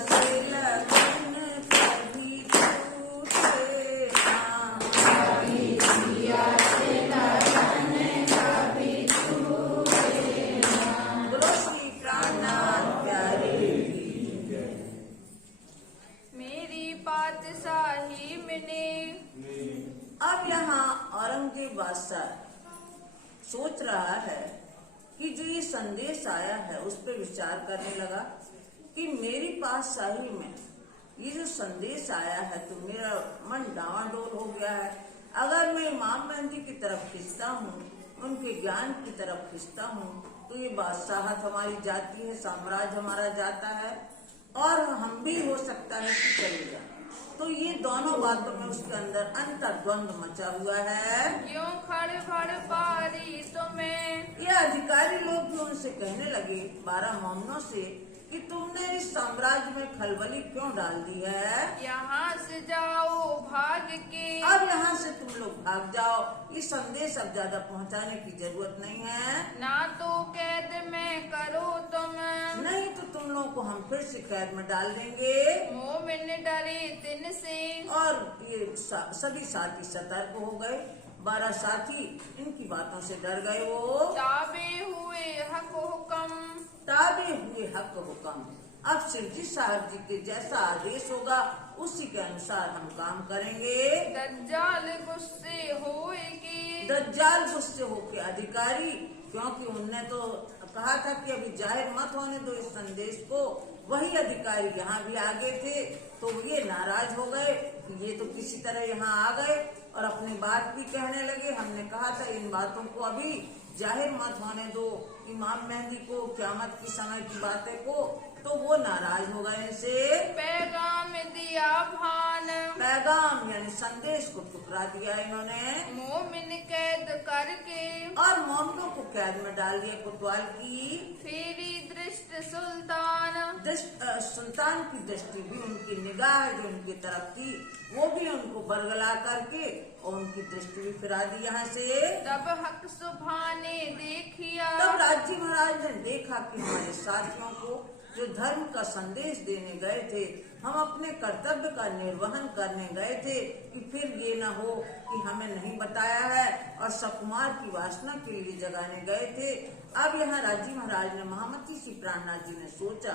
से लगन कभी टूटे ना। बोलो श्री प्राणनाथ प्यारे की जय। मेरी पातशाही में अब यहाँ औरंगजेब बादशाह सोच रहा है कि जो ये संदेश आया है उस पर विचार करने लगा कि मेरी पातशाही में ये जो संदेश आया है तो मेरा मन डावाडोल हो गया है। अगर मैं इमाम मेहंदी की तरफ खिंचता हूँ, उनके ज्ञान की तरफ खिंचता हूँ, तो ये बादशाहत हमारी जाती है, साम्राज्य हमारा जाता है और हम भी हो सकता है कि चले जाए। तो ये दोनों बातों में उसके अंदर अंतर्द्वंद मचा हुआ है। क्यों खड़ पारी तुम्हें। ये अधिकारी लोग भी उनसे कहने लगे 12 मोमनों से कि तुमने इस साम्राज्य में खलबली क्यों डाल दी है। यहाँ से जाओ भाग के। अब यहाँ से तुम लोग भाग जाओ, ये संदेश अब ज्यादा पहुँचाने की जरूरत नहीं है। ना तो कैद में करो तुम, नहीं तो तुम लोगों को हम फिर से कैद में डाल देंगे। मोमिन डरे तिन से। और ये सभी साथी सतर्क हो गए। 12 साथी इनकी बातों से डर गए। वो ताबे हुए हक हुक्म, ताबे हुए हक हुक्म। अब शिवजी साहब जी के जैसा आदेश होगा उसी के अनुसार हम काम करेंगे। दज्जाल गुस्से होएगी। दज्जाल गुस्से होके अधिकारी, क्योंकि उनने तो कहा था कि अभी जाहिर मत होने दो इस संदेश को, वही अधिकारी यहाँ भी आगे थे तो ये नाराज हो गए कि ये तो किसी तरह यहाँ आ गए और अपनी बात भी कहने लगे। हमने कहा था इन बातों को अभी जाहिर मत होने दो, इमाम मेहंदी को, क़यामत की समय की बातें को, तो वो नाराज हो गए इनसे। पैगाम दिया भान, पैगाम यानी संदेश को ठुकरा दिया इन्होंने मोमिन कैद करके। और मोमनों को कैद में डाल दिया कोतवाल की। फेरी दृष्ट सुल्तान, सुल्तान की दृष्टि भी, उनकी निगाह जो उनकी तरफ थी वो भी उनको बरगला करके और उनकी दृष्टि भी फिरा दी यहाँ से। तब हक सुभाने देखिया, तब राजी महाराज ने देखा कि हमारे साथियों को जो धर्म का संदेश देने गए थे, हम अपने कर्तव्य का निर्वहन करने गए थे कि फिर ये न हो कि हमें नहीं बताया है और सकुमार की वासना के लिए जगाने गए थे। अब यहाँ राजी महाराज ने, महामती श्री प्राणनाथ जी ने सोचा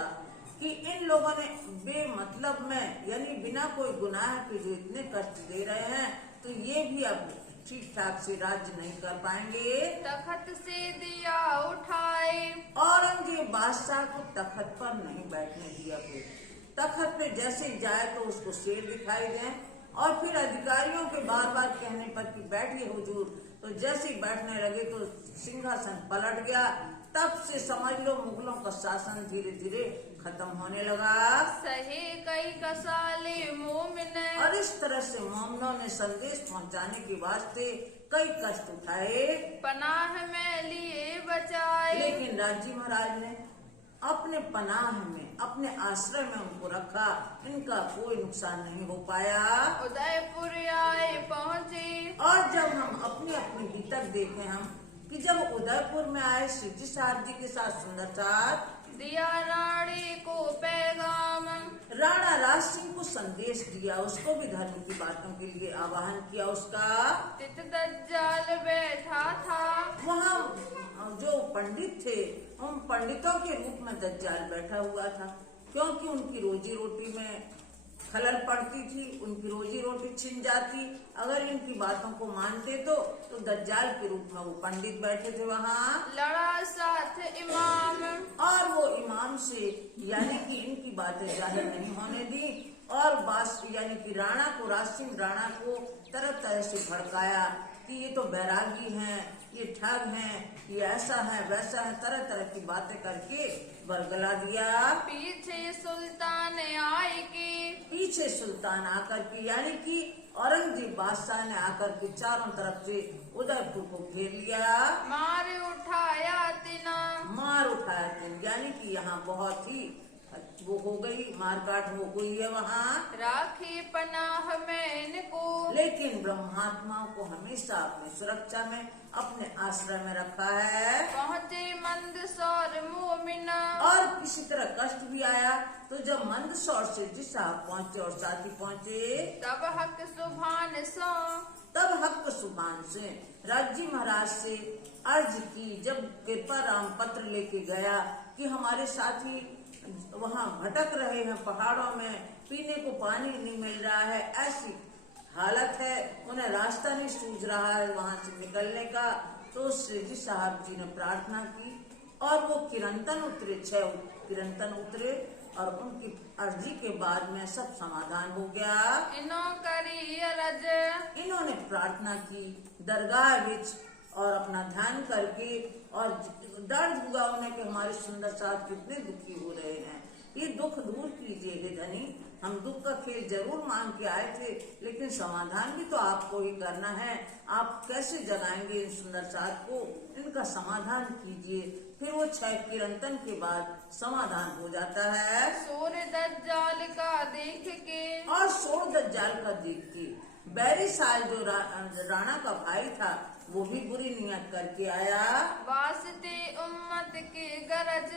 कि इन लोगों ने बेमतलब में यानी बिना कोई गुनाह के जो इतने कष्ट दे रहे हैं, तो ये भी अब ठीक ठाक से राज्य नहीं कर पाएंगे। तखत से दिया उठाए, औरंगजेब बादशाह को तखत पर नहीं बैठने दिया। फिर तखत पे जैसे ही जाए तो उसको शेर दिखाई दे और फिर अधिकारियों के बार बार कहने पर कि बैठिए हुजूर, तो जैसे ही बैठने लगे तो सिंहासन पलट गया। तब से समझ लो मुगलों का शासन धीरे धीरे खत्म होने लगा। सहे कई कसाले मोमिन, और इस तरह से मोमनों ने संदेश पहुंचाने के वास्ते कई कष्ट उठाए, पनाह में लिए बचाए। लेकिन राजी महाराज ने अपने पनाह में, अपने आश्रय में उनको रखा, इनका कोई नुकसान नहीं हो पाया। उदयपुर आए पहुँचे, और जब हम अपनी अपनी बीतक देखें हम कि जब उदयपुर में आए शिवजी साहब जी के साथ सुंदर साथ, दिया रानी को पैगाम, राणा राज सिंह को संदेश दिया, उसको भी धर्म की बातों के लिए आह्वान किया उसका। तित दज्जाल बैठा था, वहाँ जो पंडित थे उन पंडितों के रूप में दज्जाल बैठा हुआ था, क्योंकि उनकी रोजी रोटी में खलल पड़ती थी, उनकी रोजी रोटी छिन जाती अगर इनकी बातों को मानते तो दज्जाल के रूप में वो पंडित बैठे थे वहाँ। लड़ा साथ इमाम, और वो इमाम से यानी कि इनकी बातें जाहिर नहीं होने दी और बास यानी कि राणा को, राज सिंह राणा को तरह तरह से भड़काया कि ये तो बैरागी हैं, ये ठग हैं, ये ऐसा है वैसा है, तरह तरह की बातें करके बरगला दिया। पीछे सुल्तान आए के, पीछे सुल्तान आकर के यानी कि औरंगजेब बादशाह ने आकर के चारों तरफ से उदयपुर को घेर लिया। मार उठाया तिना, मार उठाया तिन यानी कि यहाँ बहुत ही वो हो गई, मारकाट हो गई है वहाँ। राखी पनाह में इनको, लेकिन ब्रह्मात्माओं को हमेशा अपनी सुरक्षा में, अपने आश्रय में रखा है। पहुँचे मंदसौर मोमिना, और किसी तरह कष्ट भी आया तो जब मंदसौर से जी साहब पहुँचे और साथी पहुँचे, तब हक सुभान सो, तब हक सुभान से राजी महाराज से अर्ज की। जब कृपा राम पत्र लेके गया कि हमारे साथी वहाँ भटक रहे हैं पहाड़ों में, पीने को पानी नहीं मिल रहा है, ऐसी हालत है, उन्हें रास्ता नहीं सूझ रहा है वहाँ से निकलने का, तो श्री साहब जी ने प्रार्थना की और वो किरंतन उतरे, 6 किरंतन उतरे और उनकी अर्जी के बाद में सब समाधान हो गया। इनो करी अरज, इन्होंने प्रार्थना की दरगाह विच और अपना ध्यान करके, और दर्द हुआ उन्हें कि हमारे सुंदर साथ कितने दुखी हो रहे हैं, ये दुख दूर कीजिए हे धनी, हम दुख का खेल जरूर मांग के आए थे, लेकिन समाधान भी तो आपको ही करना है, आप कैसे जगाएंगे इन सुंदर साथ को, इनका समाधान कीजिए। फिर वो 6 किरंतन के बाद समाधान हो जाता है। सूर दज्जाल का देख के, और सोर दज्जाल का देख के बैरी साल जो राणा का भाई था वो भी बुरी नियत करके आया। वास्ते उम्मत के गरज,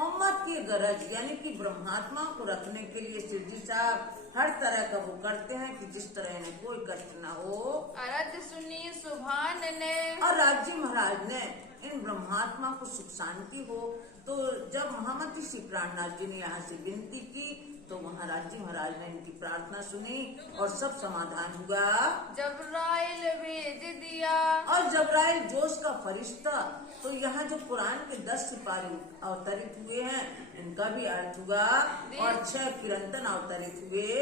उम्मत की गरज यानी कि ब्रह्मात्मा को रखने के लिए शिवजी साहब हर तरह का वो करते हैं कि जिस तरह इन्हें कोई कष्ट न हो। अरज सुनी सुभान ने, और राजी महाराज ने इन ब्रह्मात्मा को सुख शांति हो, तो जब महामती श्री प्राणनाथ जी ने यहाँ से विनती की तो वहाँ राजी महाराज ने इनकी प्रार्थना सुनी और सब समाधान हुआ। जबराइल भेज दिया, और जबराइल जोश का फरिश्ता, तो यहाँ जो कुरान के 10 सिपाही अवतरित हुए हैं इनका भी अर्थ हुआ, और 6 किरंतन अवतरित हुए।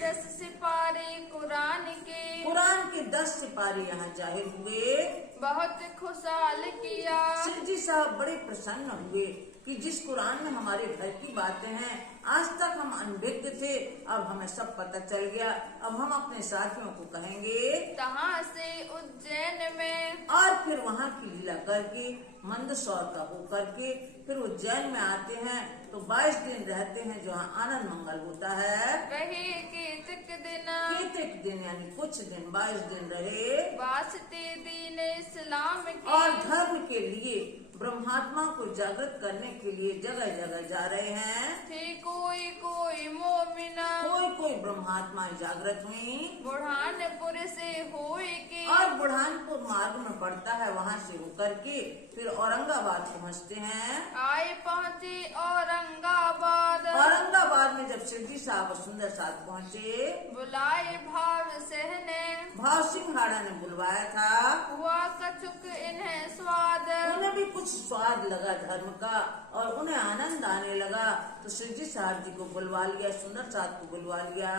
10 सिपाही कुरान के, कुरान के 10 सिपाही यहाँ जाहिर हुए। बहुत खुशहाल किया, शिव जी साहब बड़े प्रसन्न हुए कि जिस कुरान में हमारे घर की बातें हैं, आज तक हम अनभिज्ञ थे, अब हमें सब पता चल गया, अब हम अपने साथियों को कहेंगे। तहाँ से उज्जैन में, और फिर वहाँ की लीला करके मंदसौर का हो करके फिर उज्जैन में आते हैं, तो 22 दिन रहते हैं जहाँ आनंद मंगल होता है। रहे केतक दिन, केतक दिन यानी कुछ दिन, 22 दिन रहे। वास्ते दीन इस्लाम के, और धर्म के लिए ब्रह्मात्मा को जागृत करने के लिए जगह जगह जा रहे हैं। थे कोई कोई मोमिना, कोई कोई ब्रह्मात्मा जागृत हुई। बुरहानपुर से होए के, और बुरहानपुर मार्ग में पड़ता है, वहाँ से होकर के फिर औरंगाबाद पहुँचते हैं। आए पहुँचे औरंगाबाद, औरंगाबाद में जब शिवजी साहब सुंदर साथ पहुँचे, बुलाए भाव सहने, भाव सिंहाड़ा ने बुलवाया था। हुआ कछुक इन्हें स्वाद, उन्हें भी कुछ स्वाद लगा धर्म का और उन्हें आनंद आने लगा, तो शिवजी साहब जी को बुलवा लिया, सुंदर साथ को बुलवा लिया।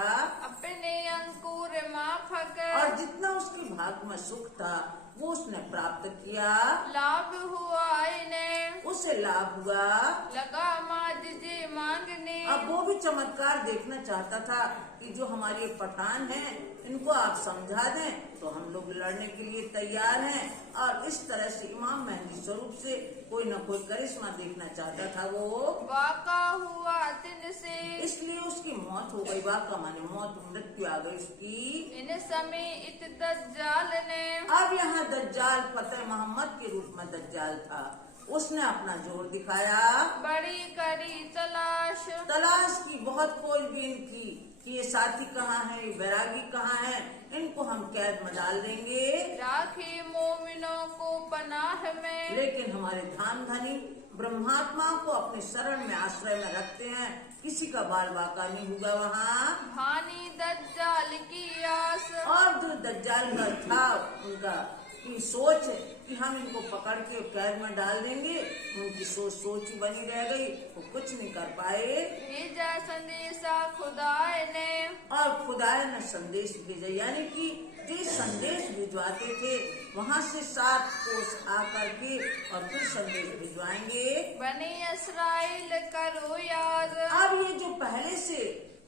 अपने अंकुर माफक, और जितना उसके भाग में सुख था वो उसने प्राप्त किया। लाभ हुआ इन्हें, उसे लाभ हुआ। लगा माज जे मांगने, अब वो भी चमत्कार देखना चाहता था कि जो हमारे पठान हैं इनको आप समझा दें तो हम लोग लड़ने के लिए तैयार हैं, और इस तरह से इमाम मेहंदी स्वरूप से कोई न कोई करिश्मा देखना चाहता था वो। वाका हुआ तिन से, इसलिए उसकी मौत हो गई। वाका माने मौत, मृत्यु आ गई उसकी। इन समय इत दज्जाल ने, अब यहाँ दज्जाल फतेह मोहम्मद के रूप में दज्जाल था, उसने अपना जोर दिखाया। बड़ी करी तलाश, तलाश की, बहुत खोजबीन की कि ये साथी कहाँ है, ये बैरागी कहाँ है, इनको हम कैद में डाल देंगे। राखे मोमिनों को पनाह में, लेकिन हमारे धाम धनी ब्रह्मात्मा को अपने शरण में आश्रय में रखते हैं, किसी का बाल बाका नहीं होगा वहाँ। भानी दज्जाल की आस, और जो दज्जाल का था उनका की सोच कि हम इनको पकड़ के कैद में डाल देंगे, उनकी सोच ही बनी रह गई, वो कुछ नहीं कर पाए। भेजा संदेशा खुदाए ने, और खुदा ने संदेश भेजा, यानी कि जो संदेश भिजवाते थे वहाँ से 7 कोस आ करके और फिर संदेश भिजवाएंगे। बनी इसराइल करो याद, अब ये जो पहले से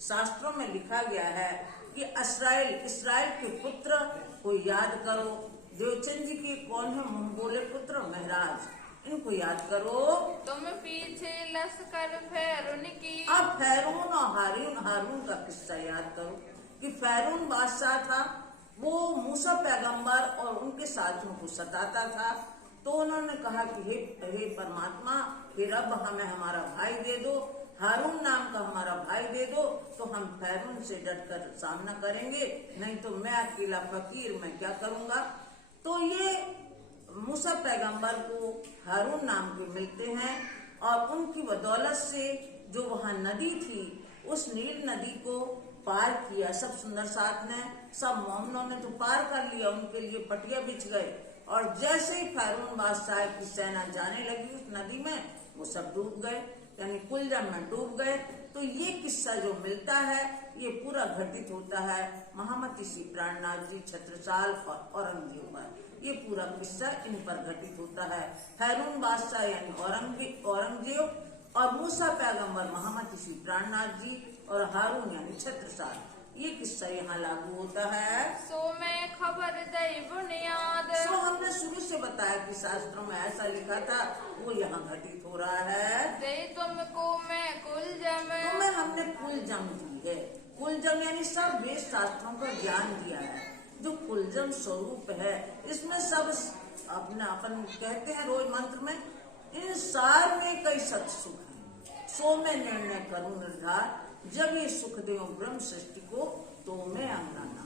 शास्त्रों में लिखा गया है कि इसराइल के पुत्र को याद करो। देवचंद जी के कौन है? मुंह बोले पुत्र महराज, इनको याद करो। तुम पीछे लश्कर फैरून की। अब फैरून और हारून का किस्सा याद करो कि फैरून बादशाह था, वो मूसा पैगंबर और उनके साथियों को सताता था। तो उन्होंने कहा कि हे परमात्मा, हे रब, हमें हमारा भाई दे दो, हारून नाम का हमारा भाई दे दो, तो हम फैरून से डटकर सामना करेंगे, नहीं तो मैं अकेला फकीर मैं क्या करूंगा। तो ये मूसा पैगंबर को हारून नाम के मिलते हैं और उनकी बदौलत से जो वहां नदी थी, उस नील नदी को पार किया। सब सुंदर साथ ने, सब मोमिनों ने तो पार कर लिया, उनके लिए पटिया बिछ गए। और जैसे ही फैरून बादशाह की सेना जाने लगी उस नदी में, वो सब डूब गए, यानी कुलजम में डूब गए। तो ये किस्सा जो मिलता है ये पूरा घटित होता है महामती श्री प्राणनाथ जी, छत्रसाल और औरंगजेब पर। ये पूरा किस्सा इन पर घटित होता है। फैरून बादशाह यानी औरंगजेब और मूसा पैगंबर महामती श्री प्राणनाथ जी और हारून यानी छत्रसाल, ये किस्सा यहाँ लागू होता है। सो मैं खबर दई बुनियाद। सो हमने शुरू से बताया कि शास्त्रों में ऐसा लिखा था, वो यहाँ घटित हो रहा है। दे तुमको मैं कुलजम। तुम्हें हमने कुलजम दी है। कुलजम यानी सब वेद शास्त्रों का ज्ञान दिया है। जो कुलजम स्वरूप है, इसमें सब अपन कहते हैं रोज मंत्र में, इन सार में कई सत सुख है। सो मैं निर्णय करूं निर्धार, जब ये सुख देव ब्रह्म सृष्टि को, तो मैं अंगाना।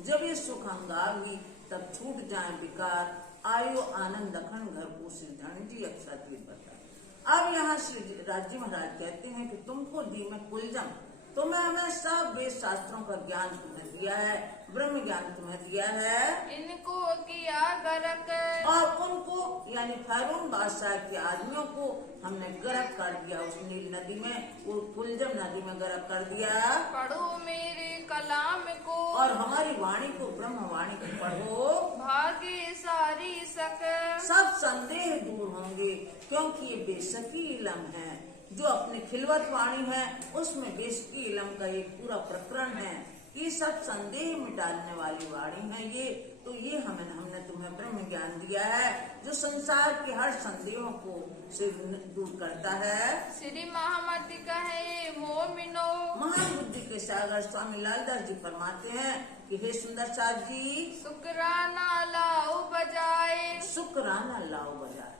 जब ये सुख अंगावी तब छूट जाए विकार, आयो आनंद अखंड घर को श्री धन जी अक्षर बता। अब यहाँ श्री राजी महाराज कहते हैं कि तुमको दी मैं कुलजम, तुम्हें हमें सब वेद शास्त्रों का ज्ञान तुम्हें दिया है, ब्रह्म ज्ञान तुम्हें दिया है। इनको किया गरक। और उनको यानी फैरून बादशाह के आदमियों को हमने गर्क कर दिया उस नील नदी में, वो कुलजम नदी में गर्क कर दिया। पढ़ो मेरे कलाम को। और हमारी वाणी को, ब्रह्म वाणी को पढ़ो, भागे सारी सक। सब संदेह दूर होंगे, क्योंकि ये बेशकी इलम है। जो अपनी खिलवत वाणी है उसमें बेशकी इलम का एक पूरा प्रकरण है। ये सब संदेह मिटाने वाली वाणी है ये। तो ये हमने तुम्हें ब्रह्म ज्ञान दिया है, जो संसार के हर संदेहों को से दूर करता है। श्री महामती कहे मोमिनो। महान बुद्धि के सागर स्वामी लालदास जी फरमाते हैं कि हे सुंदर साथ जी, शुक्राना लाओ बजाए। शुक्राना लाओ बजाए।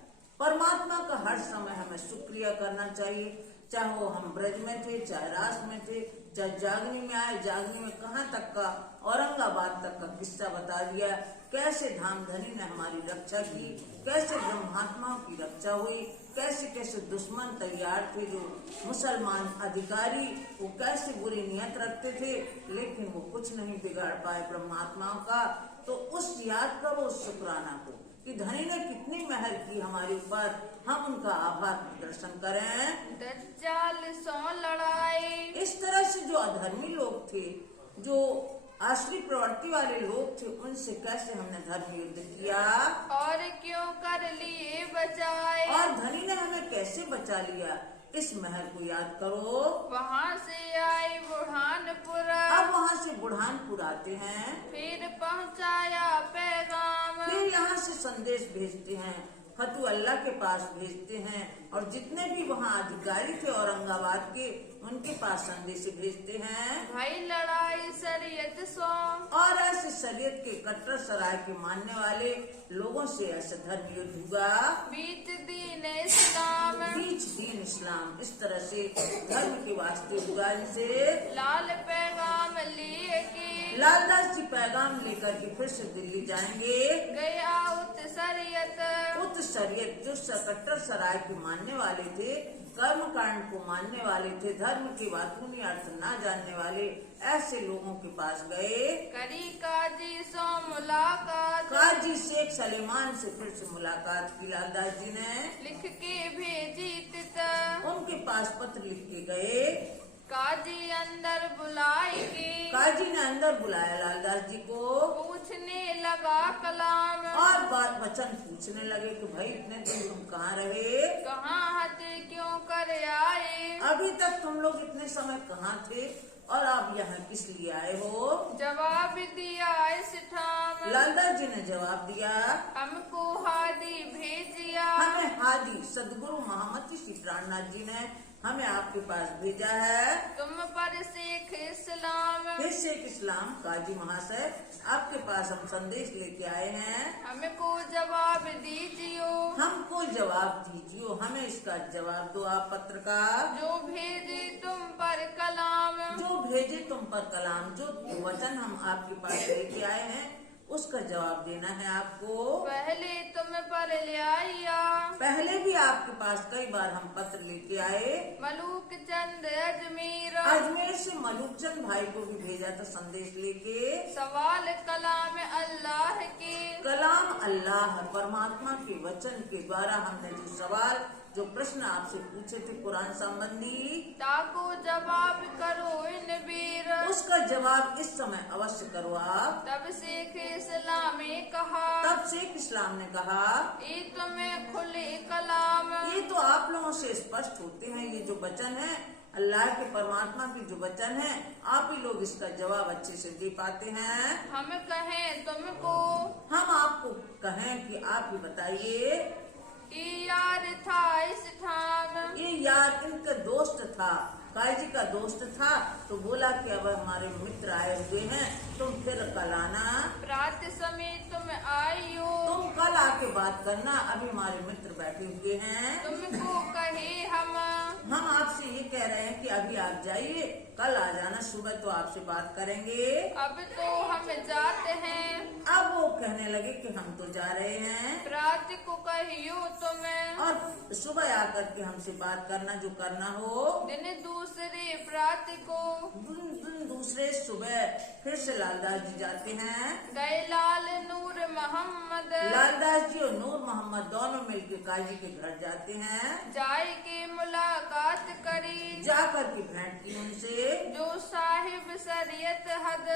परमात्मा का हर समय हमें शुक्रिया करना चाहिए, चाहे वो हम ब्रज में थे, चाहे रास में थे, चाहे जागनी में आए। जागनी में कहाँ तक का, औरंगाबाद तक का किस्सा बता दिया, कैसे धामधनी ने हमारी रक्षा की, कैसे ब्रह्मात्माओं की रक्षा हुई, कैसे कैसे दुश्मन तैयार थे, जो मुसलमान अधिकारी वो कैसे बुरी नियत रखते थे, लेकिन वो कुछ नहीं बिगाड़ पाए ब्रह्मात्माओं का। तो उस याद करो उस शुक्राना को कि धनी ने कितनी मेहर की हमारे ऊपर, हम उनका आभार प्रदर्शन करें। दज्जाल सो लड़ाई। इस तरह से जो अधर्मी लोग थे, जो आश्री प्रवृत्ति वाले लोग थे, उनसे कैसे हमने धर्म युद्ध किया और क्यों कर लिए बचाए। और धनी ने हमें कैसे बचा लिया, इस महर को याद करो। वहाँ से आई बुढ़ानपुर। अब वहाँ से बुढ़ानपुर आते हैं, फिर पहुँचाया पैगाम। फिर यहाँ से संदेश भेजते हैं, फतू अल्लाह के पास भेजते हैं, और जितने भी वहाँ अधिकारी थे औरंगाबाद के, उनके पास संदेश भेजते हैं। भाई लड़ाई शरीयत सो। और ऐसे शरीयत के कट्टर सराय के मानने वाले लोगों से ऐसे धर्म युद्ध हुआ। बीच दीन इस्लाम। बीच दीन इस्लाम, इस तरह से धर्म के वास्ते हुआ। इनसे लाल पैगाम लिए की। लालदास जी पैगाम लेकर के फिर से दिल्ली जाएंगे। गया उत शरीयत। उत शरीयत, जो कट्टर सराय के मानने वाले थे, कर्म कांड को मानने वाले थे, धर्म के बातूनी अर्थ ना जानने वाले, ऐसे लोगों के पास गए। करी काजी सो मुलाकात। काजी शेख सलेमान से फिर से मुलाकात की लालदास जी ने। लिख के भेजी तित। उनके पास पत्र लिख के गए। काजी अंदर बुलाएगी। काजी ने अंदर बुलाया लालदास जी को, पूछने लगा कलाम। और बात वचन पूछने लगे कि भाई इतने दिन तुम कहाँ रहे, कहाँ हते क्यों कर आए। अभी तक तुम लोग इतने समय कहाँ थे, और आप यहाँ किस लिए आए हो? जवाब दिया इस ठाम, लालदास जी ने जवाब दिया, हमको हादी भेजिया। हमें हादी सदगुरु महामती श्री प्राणनाथ जी ने हमें आपके पास भेजा है। तुम पर शेख इस्लाम, फिर शेख इस्लाम काजी महाशय आपके पास हम संदेश लेके आए हैं। हमको जवाब दीजियो, हमको जवाब दीजिए, हमें इसका जवाब दो आप पत्र का। जो भेजे तुम पर कलाम, जो भेजे तुम पर कलाम, जो वचन हम आपके पास लेके आए हैं उसका जवाब देना है आपको। पहले तुम पर ले आइया, पहले भी आपके पास कई बार हम पत्र लेके आए। मलूक चंद अजमेर, अजमेर से मलूक चंद भाई को भी भेजा था संदेश लेके। सवाल कलाम अल्लाह के, कलाम अल्लाह परमात्मा के वचन के द्वारा हमने जो सवाल जो प्रश्न आपसे पूछे थे कुरान संबंधी, ताको जवाब करो इन वीर। उसका जवाब इस समय अवश्य करो आप। तब शेख इस्लाम ने कहा, तब शेख इस्लाम ने कहा, ये तुम्हें खुले कलाम, ये तो आप लोगों से स्पष्ट होते हैं, ये जो वचन है अल्लाह के परमात्मा की जो वचन है आप ही लोग इसका जवाब अच्छे से दे पाते हैं। हम कहें तुमको, हम आपको कहें कि आप ही बताइए। ये यार था इस ठाम, ये यार इनका दोस्त था, काजी का दोस्त था, तो बोला कि अब हमारे मित्र आए हुए हैं, तुम फिर कल आना। रात समय तुम आइयो, तुम कल आके बात करना, अभी हमारे मित्र बैठे हुए हैं। तुमको कहे हम आपसे ये कह रहे हैं कि अभी आप जाइए, कल आ जाना, सुबह तो आपसे बात करेंगे। अब तो हम जाते हैं। अब वो कहने लगे कि हम तो जा रहे हैं, रात को कहियो तुम्हें, और सुबह आकर के हमसे बात करना जो करना हो। दिन दूसरे प्रात को, दिन दूसरे सुबह फिर से लालदास जी जाते हैं। गए लाल नूर मोहम्मद, लालदास जी और नूर मोहम्मद दोनों मिलकर काजी के घर जाते हैं। जाए के मुलाकात करी, जाकर के भेंट की उनसे। जो साहिब शरीयत हद,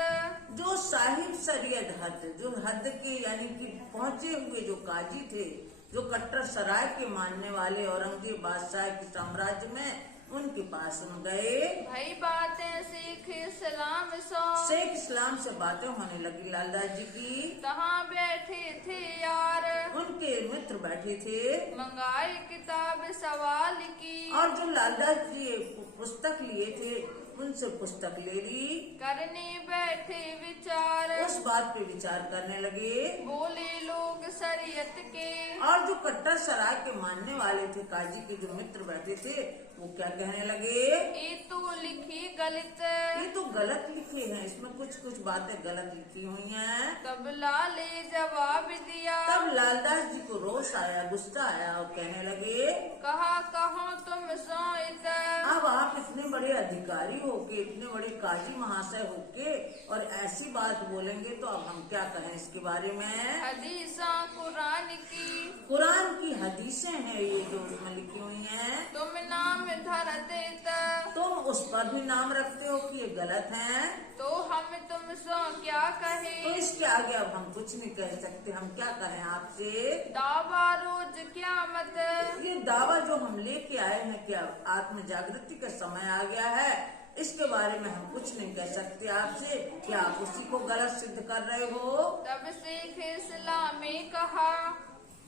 जो साहिब शरीयत हद, जो हद के यानी कि पहुंचे हुए जो काजी थे, जो कट्टर सराय के मानने वाले औरंगजेब बादशाह के साम्राज्य में, उनके पास हम गए। भाई बातें शेख इस्लाम सो, शेख इस्लाम से बातें होने लगी लालदास जी की। कहाँ बैठे थे यार, उनके मित्र बैठे थे, मंगाई किताब सवाल की, और जो लालदास जी पुस्तक लिए थे उनसे पुस्तक ले ली। करने बैठे विचार, उस बात पे विचार करने लगे। बोले लोग शरीयत के, और जो कट्टर सराय के मानने वाले थे काजी के जो मित्र बैठे थे वो क्या कहने लगे, ये तो लिखी गलत, ये तो गलत लिखे हैं, इसमें कुछ कुछ बातें गलत लिखी हुई हैं। तब लाले जवाब दिया, तब लालदास जी को रोष आया, गुस्सा आया और कहने लगे, कहा कहो तुम सोइत, अब आप इतने बड़े अधिकारी होके, इतने बड़े काजी महाशय होके और ऐसी बात बोलेंगे तो अब हम क्या कहें इसके बारे में। हदीसा कुरान की, कुरान की हदीसें हैं ये जो उसमें लिखी हुई हैं, तुम नाम धर देता, तुम उस पर भी नाम रखते हो कि ये गलत है, तो हम तुम सो क्या कहे, तो इसके आगे अब हम कुछ नहीं कह सकते, हम क्या कहें आपसे। दावा रोज क्यामत, ये दावा जो हम लेके आए हैं कि अब आत्म जागृति का समय आ गया है, इसके बारे में हम कुछ नहीं कह सकते आपसे कि आप उसी को गलत सिद्ध कर रहे हो। तब शेख इस्लाम ने कहा,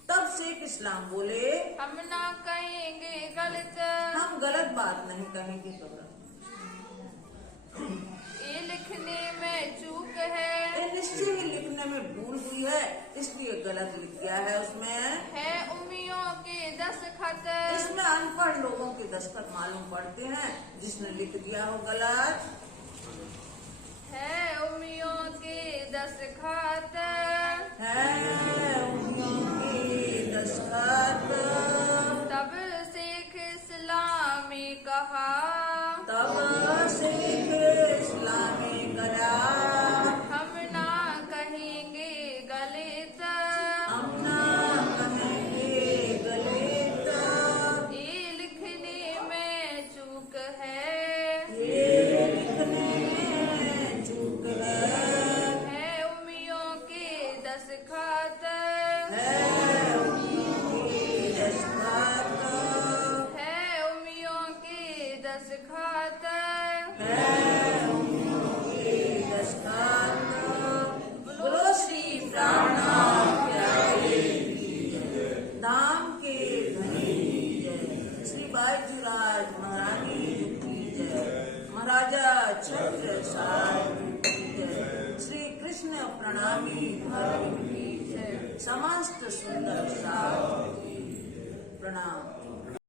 तब शेख इस्लाम बोले, हम ना कहेंगे गलत, हम गलत बात नहीं कहेंगे। तो ये लिखने में चूक है, ये निश्चय ही लिखने में भूल हुई है, इसलिए गलत लिख गया है। उसमें है उम्मियों के दस्तखत, इसमें अनपढ़ लोगों के दस्तखत मालूम पड़ते हैं, जिसने लिख दिया हो गलत। है उम्मियों के दस्तखत, है उम्मियों के दस्तखत। तब शेख इस्लाम ने कहा, तब शेख इस्लाम ने कहा, हम ना कहेंगे गलत, हम ना कहेंगे गलत। ये लिखने में चूक है, ये लिखने में चूक है उम्मियों आचार्य साधु की जय। श्री कृष्ण प्रणामी धर्म की जय। समस्त सुंदर साधु की प्रणाम।